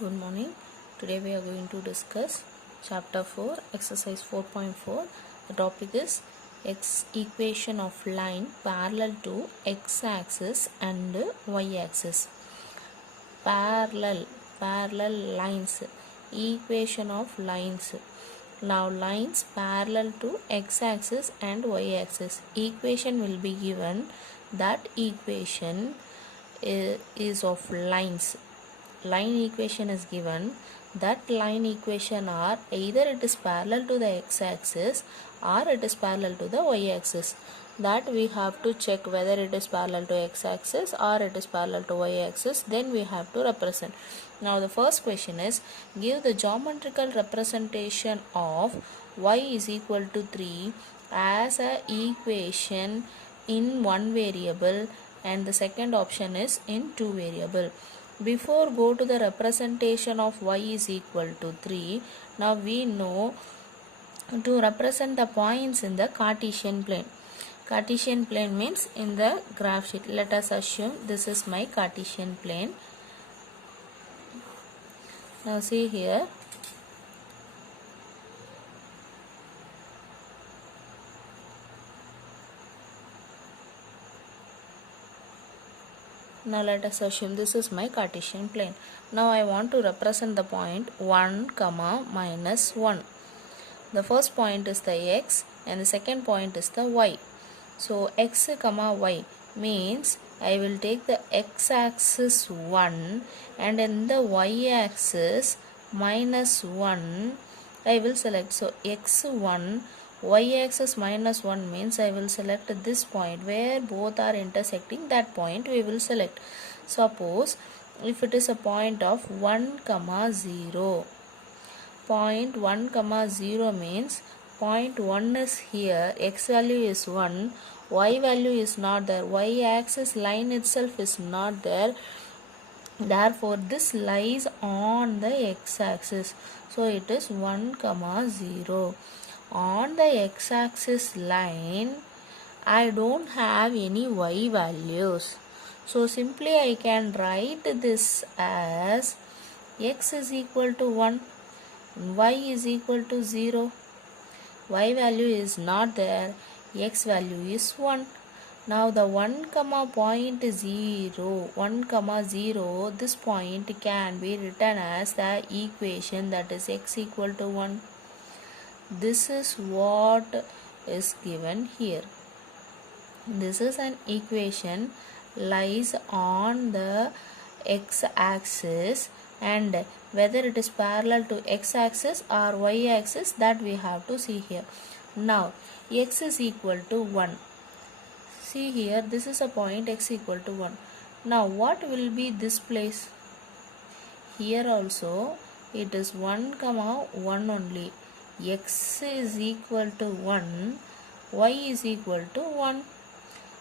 Good morning. Today we are going to discuss chapter 4, exercise 4.4. The topic is equation of line parallel to x-axis and y-axis. Parallel lines, equation of lines. Now lines parallel to x-axis and y-axis. Equation will be given. That equation is of lines. Line equation is given. That line equation are either it is parallel to the x-axis or it is parallel to the y-axis. That we have to check whether it is parallel to x-axis or it is parallel to y-axis. Then we have to represent. Now the first question is, give the geometrical representation of y is equal to 3 as a equation in one variable, and the second option is in two variable. Before go to the representation of y is equal to 3, now we know to represent the points in the Cartesian plane. Cartesian plane means in the graph sheet. Let us assume this is my Cartesian plane. Now see here. Now let us assume this is my Cartesian plane. Now I want to represent the point 1, minus 1. The first point is the x and the second point is the y. So x, y means I will take the x-axis 1 and in the y-axis minus 1 I will select. So x1, y-axis minus 1 means I will select this point where both are intersecting. That point we will select. Suppose if it is a point of 1, 0. Point 1, 0 means point 1 is here, x value is 1, y value is not there, y-axis line itself is not there. Therefore this lies on the x-axis. So it is 1, 0. On the x-axis line I don't have any y values. So simply I can write this as x is equal to 1, y is equal to 0. Y value is not there, x value is 1. Now the 1, point 0, 1, 0, this point can be written as the equation, that is x equal to 1. This is what is given here. This is an equation lies on the x-axis, and whether it is parallel to x-axis or y-axis, that we have to see here. Now x is equal to 1. See here, this is a point x equal to 1. Now what will be this place? Here also it is 1, 1 only. X is equal to 1, y is equal to 1.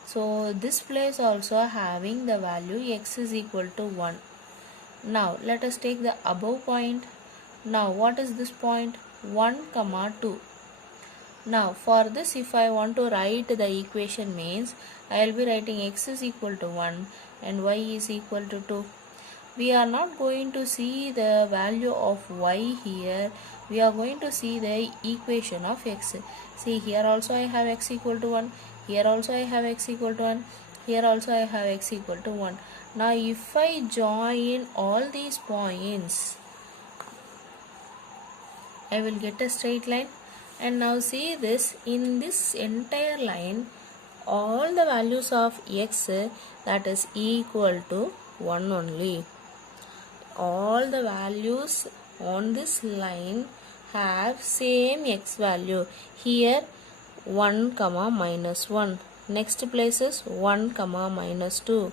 So this place also having the value x is equal to 1. Now let us take the above point. Now what is this point? 1, 2. Now for this, if I want to write the equation means I will be writing x is equal to 1 and y is equal to 2. We are not going to see the value of y here. We are going to see the equation of x. See, here also I have x equal to 1. Here also I have x equal to 1. Here also I have x equal to 1. Now if I join all these points, I will get a straight line. And now see this, in this entire line, all the values of x, that is equal to 1 only. All the values on this line have same x value. Here 1, minus 1. Next place is 1, minus 2.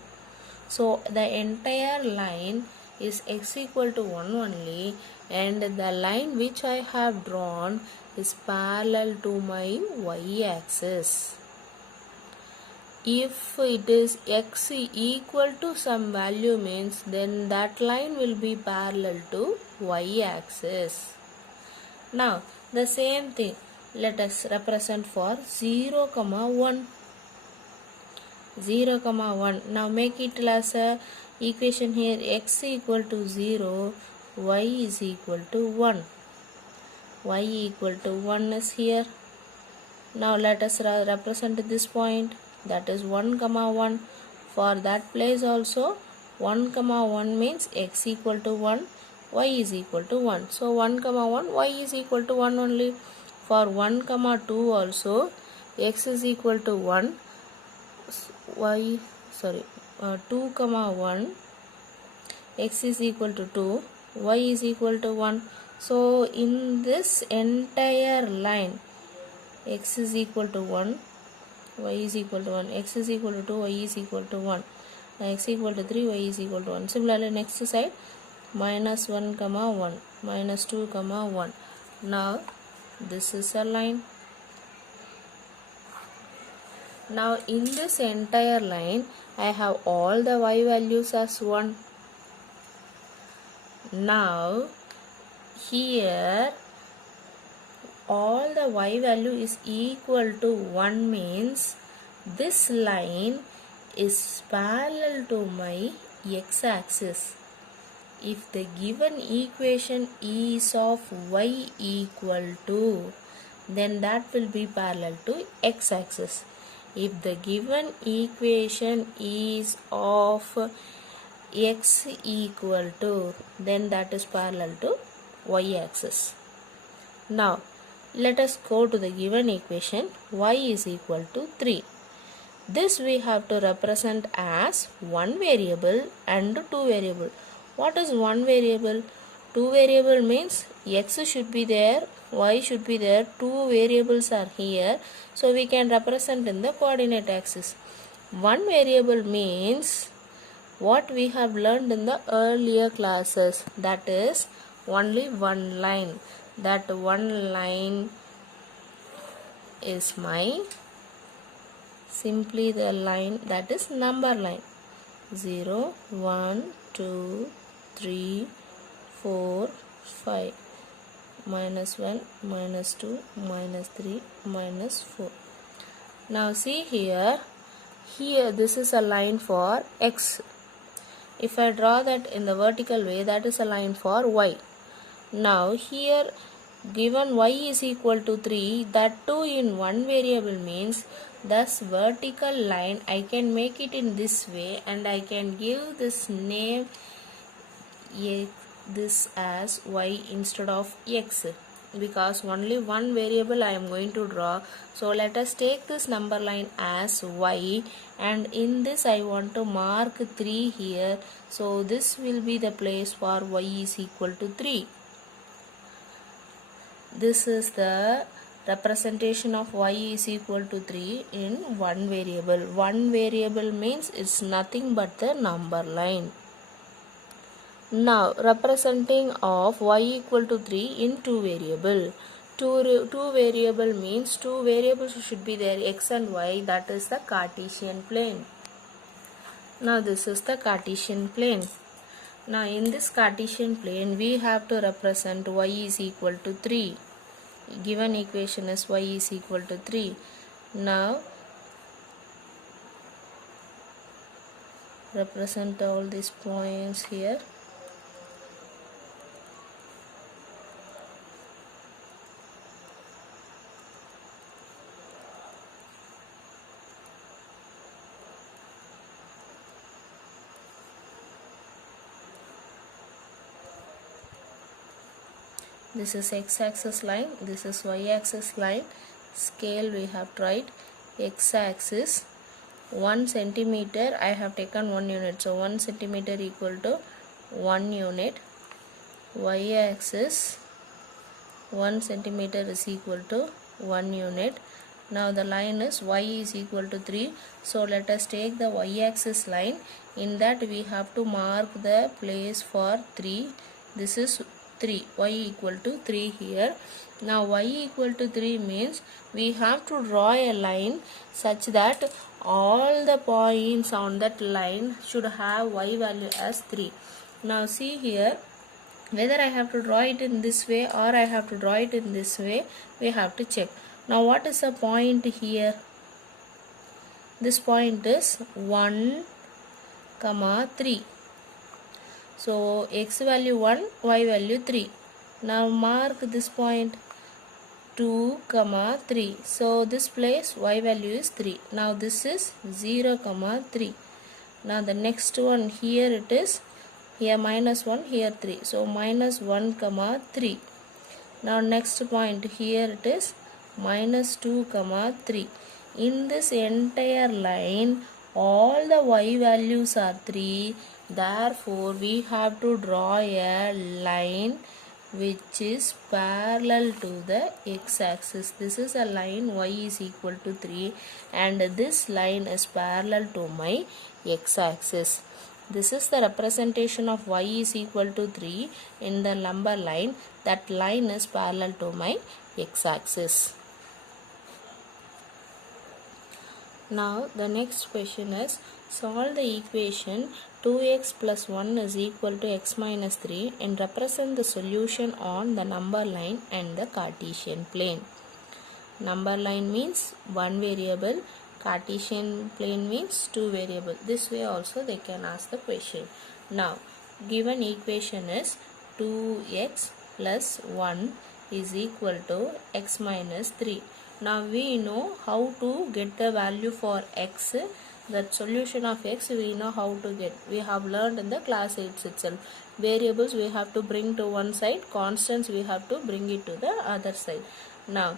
So the entire line is x equal to 1 only, and the line which I have drawn is parallel to my y-axis. If it is x equal to some value means then that line will be parallel to y-axis. Now the same thing let us represent for 0, 1. 0, 1. Now make it as a equation here, x equal to 0, y is equal to 1. Y equal to 1 is here. Now let us represent this point, that is 1 comma 1. For that place also 1 comma 1 means x equal to 1, y is equal to 1. So 1 comma 1, y is equal to 1 only. For 1 comma 2 also x is equal to 1, 2 comma 1, x is equal to 2, y is equal to 1. So in this entire line, x is equal to 1, y is equal to 1, x is equal to 2, y is equal to 1, x equal to 3, y is equal to 1. Similarly, next side, minus 1 comma 1, minus 2 comma 1. Now this is a line. Now in this entire line, I have all the y values as 1. Now here all the y value is equal to 1 means this line is parallel to my x-axis. If the given equation is of y equal to, then that will be parallel to x-axis. If the given equation is of x equal to, then that is parallel to y-axis. Now let us go to the given equation, y is equal to 3. This we have to represent as one variable and two variable. What is one variable? Two variable means x should be there, y should be there, two variables are here. So we can represent in the coordinate axis. One variable means what we have learned in the earlier classes, that is only one line. That one line is my simply the line, that is number line. 0, 1, 2, 3, 4, 5, minus 1, minus 2, minus 3, minus 4. Now see here this is a line for x. If I draw that in the vertical way, that is a line for y. Now here given y is equal to 3, that too in one variable means this vertical line I can make it in this way, and I can give this name this as y instead of x, because only one variable I am going to draw. So let us take this number line as y, and in this I want to mark 3 here. So this will be the place for y is equal to 3. This is the representation of y is equal to 3 in one variable. One variable means it's nothing but the number line. Now representing of y equal to 3 in two variable. Two variable means two variables should be there, x and y, that is the Cartesian plane. Now this is the Cartesian plane. Now in this Cartesian plane we have to represent y is equal to 3. Given equation is y is equal to 3. Now represent all these points here. This is x-axis line, this is y-axis line. Scale we have tried. X-axis 1 centimeter, I have taken 1 unit, so 1 centimeter equal to 1 unit. Y-axis 1 centimeter is equal to 1 unit. Now the line is y is equal to 3. So let us take the y-axis line. In that we have to mark the place for 3. This is 3, y equal to 3 here. Now y equal to 3 means we have to draw a line such that all the points on that line should have y value as 3. Now see here, whether I have to draw it in this way or I have to draw it in this way, we have to check. Now what is the point here? This point is 1, 3. So x value 1, y value 3. Now mark this point 2, 3. So this place y value is 3. Now this is 0, 3. Now the next one here it is, here minus 1, here 3. So minus 1, 3. Now next point here it is minus 2, 3. In this entire line, all the y values are 3. Therefore, we have to draw a line which is parallel to the x-axis. This is a line y is equal to 3 and this line is parallel to my x-axis. This is the representation of y is equal to 3 in the number line. That line is parallel to my x-axis. Now the next question is, solve the equation 2x plus 1 is equal to x minus 3 and represent the solution on the number line and the Cartesian plane. Number line means one variable, Cartesian plane means two variable. This way also they can ask the question. Now given equation is 2x plus 1 is equal to x minus 3. Now we know how to get the value for x. The solution of x we know how to get. We have learned in the class 8 itself. Variables we have to bring to one side, constants we have to bring it to the other side. Now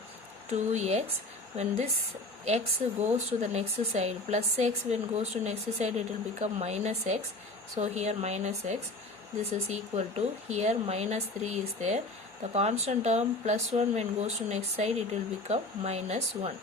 2x, when this x goes to the next side, plus x when goes to next side it will become minus x. So here minus x, this is equal to, here minus 3 is there. The constant term plus 1 when goes to next side it will become minus 1.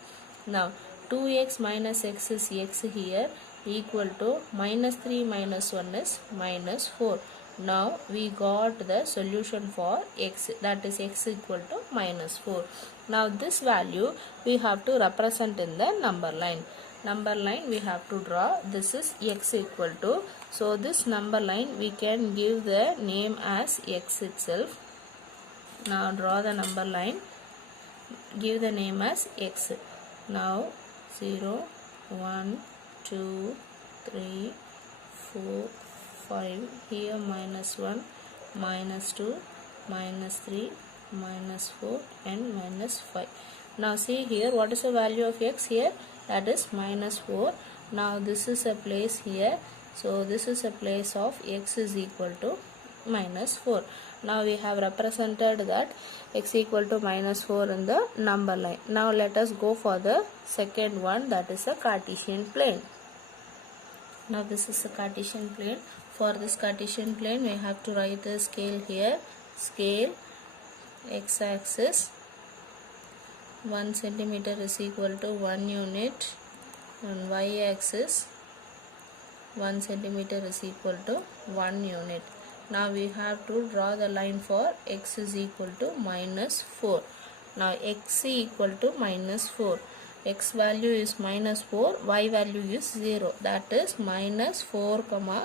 Now 2x minus x is x here equal to minus 3 minus 1 is minus 4. Now we got the solution for x, that is x equal to minus 4. Now this value we have to represent in the number line. Number line we have to draw. This is x equal to. So this number line we can give the name as x itself. Now draw the number line, give the name as x. Now 0, 1, 2, 3, 4, 5, here minus 1, minus 2, minus 3, minus 4 and minus 5. Now see here, what is the value of x here? That is minus 4. Now this is a place here. So this is a place of x is equal to minus 4. Now we have represented that x equal to minus 4 in the number line. Now let us go for the second one, that is a Cartesian plane. Now this is a Cartesian plane. For this Cartesian plane we have to write the scale here. Scale x-axis 1 centimeter is equal to 1 unit and y-axis 1 centimeter is equal to 1 unit. Now we have to draw the line for x is equal to minus 4. Now x equal to minus 4. X value is minus 4, y value is 0. That is minus 4,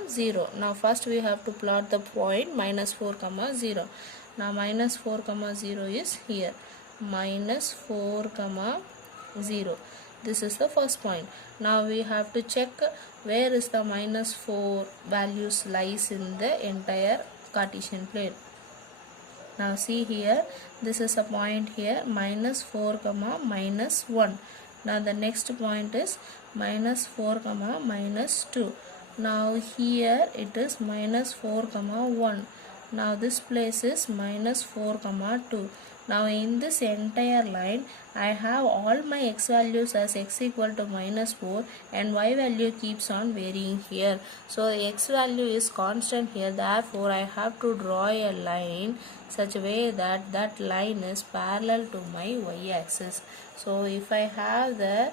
0. Now first we have to plot the point minus 4, 0. Now minus 4, 0 is here. Minus 4, 0. This is the first point. Now we have to check where is the minus 4 values lies in the entire Cartesian plane. Now see here, this is a point here, minus 4, minus 1. Now the next point is minus 4, minus 2. Now here it is minus 4, 1. Now this place is minus 4, 2. Now in this entire line, I have all my x values as x equal to minus 4 and y value keeps on varying here. So x value is constant here. Therefore, I have to draw a line such a way that that line is parallel to my y-axis. So if I have the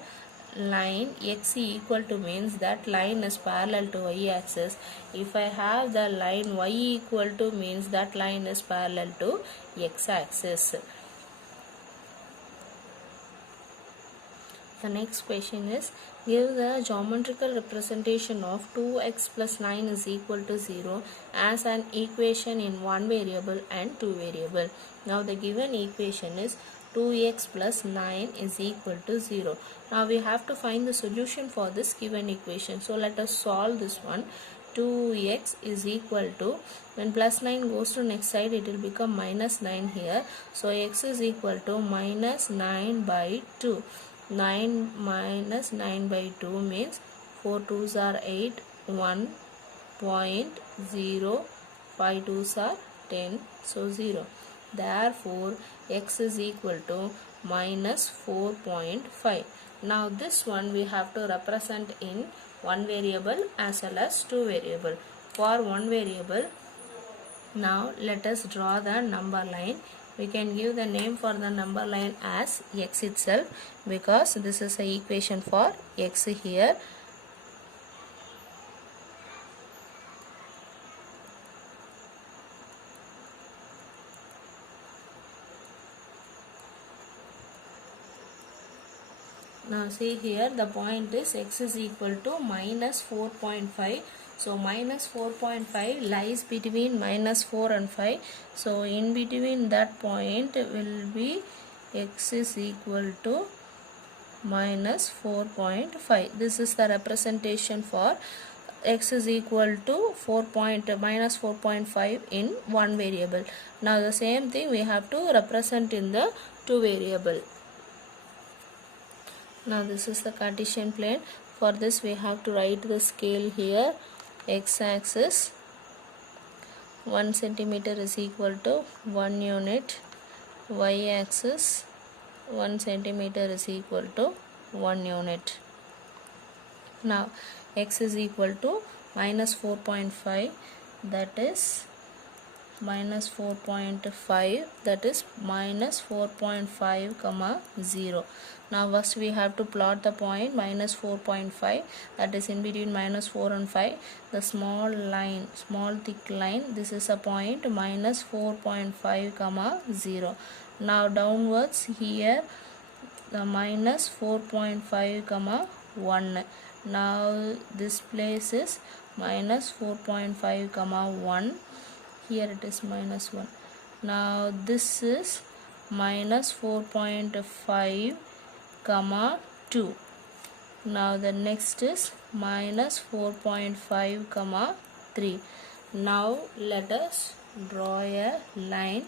line x equal to means that line is parallel to y-axis. If I have the line y equal to means that line is parallel to x-axis. The next question is, give the geometrical representation of 2x plus 9 is equal to 0 as an equation in one variable and two variable. Now the given equation is 2x plus 9 is equal to 0. Now we have to find the solution for this given equation. So let us solve this one. 2x is equal to, when plus 9 goes to next side, it will become minus 9 here. So x is equal to minus 9 by 2. 9 minus 9 by 2 means 4 2s are 8, 1.0, 5 2s are 10, so 0. Therefore, x is equal to minus 4.5. Now this one we have to represent in one variable as well as two variable. For one variable, now let us draw the number line. We can give the name for the number line as x itself, because this is the equation for x here. Now see here, the point is x is equal to minus 4.5. So minus 4.5 lies between minus 4 and 5. So in between that point will be x is equal to minus 4.5. This is the representation for x is equal to minus 4.5 in one variable. Now the same thing we have to represent in the two variable. Now this is the Cartesian plane. For this we have to write the scale here. X-axis 1 centimeter is equal to 1 unit. Y-axis 1 centimeter is equal to 1 unit. Now x is equal to minus 4.5, that is minus 4.5, that is minus 4.5 comma 0. Now first we have to plot the point minus 4.5, that is in between minus 4 and 5. The small line, small thick line, this is a point minus 4.5 comma 0. Now downwards here the minus 4.5 comma 1. Now this place is minus 4.5 comma 1. Here it is minus 1. Now this is minus 4.5 comma 2. Now the next is minus 4.5 comma 3. Now let us draw a line,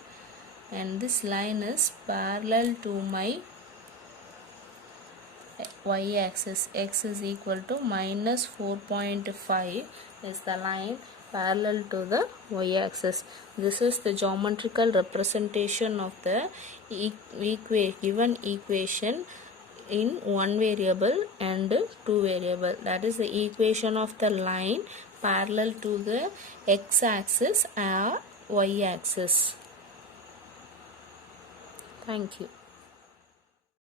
and this line is parallel to my y-axis. X is equal to minus 4.5 is the line parallel to the y-axis. This is the geometrical representation of the given equation in one variable and two variable. That is the equation of the line parallel to the x-axis or y-axis. Thank you.